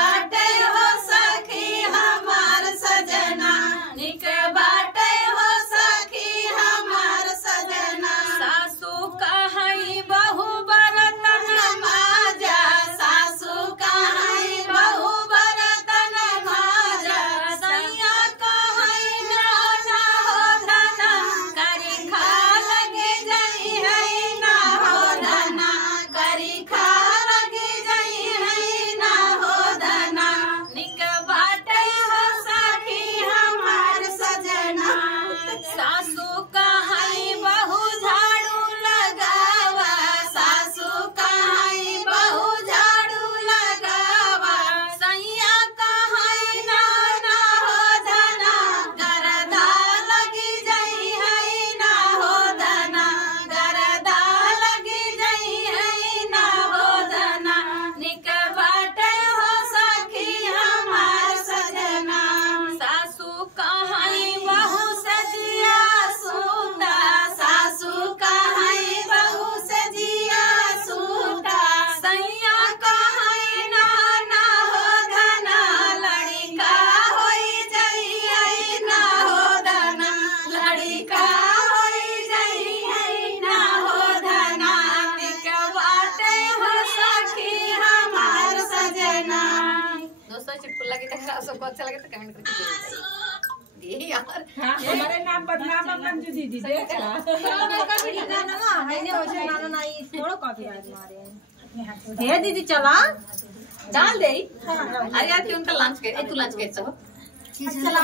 बाटे हो सखी हमार सजना, निक बाटे हो सखी हमार सजना। सासू कहई बहु बरतन माजा, सासू कहई बहु बरतन माजा। सैया कहई ना ना हो धना, करी खा लगे जई है ना हो धना, करी खा लगे जई है ना हो धना। निक बाटे हो सखी हमार सजना। सासू कहई बहु झाड़ू लगावा, सासू कहई बहु झाड़ू लगावा। सैया कहई ना ना हो धना, गरदा लगी जई है ना हो धना, गरदा लगी जई है ना हो धना। निक बाटे हो सखी हमार सजना। सासू कहई बहु सजिया सूता, सासू कहई बहु सजिया सूता। सैया कहई ना ना हो धना, लड़िका होई जई है ना हो धना, लड़िका होई जई है ना हो धना। निक बाटे हो सखी हमार सजना। दोस्तों चुटकुला की तरह सबको अच्छा लगे तो कमेंट करके जरूर बताइए यार। हमारे नाम बदनाम मंजू दीदी देख ला। हे दीदी चला डाल दे। अरे यार उनका लंच के तू लंच के सब चला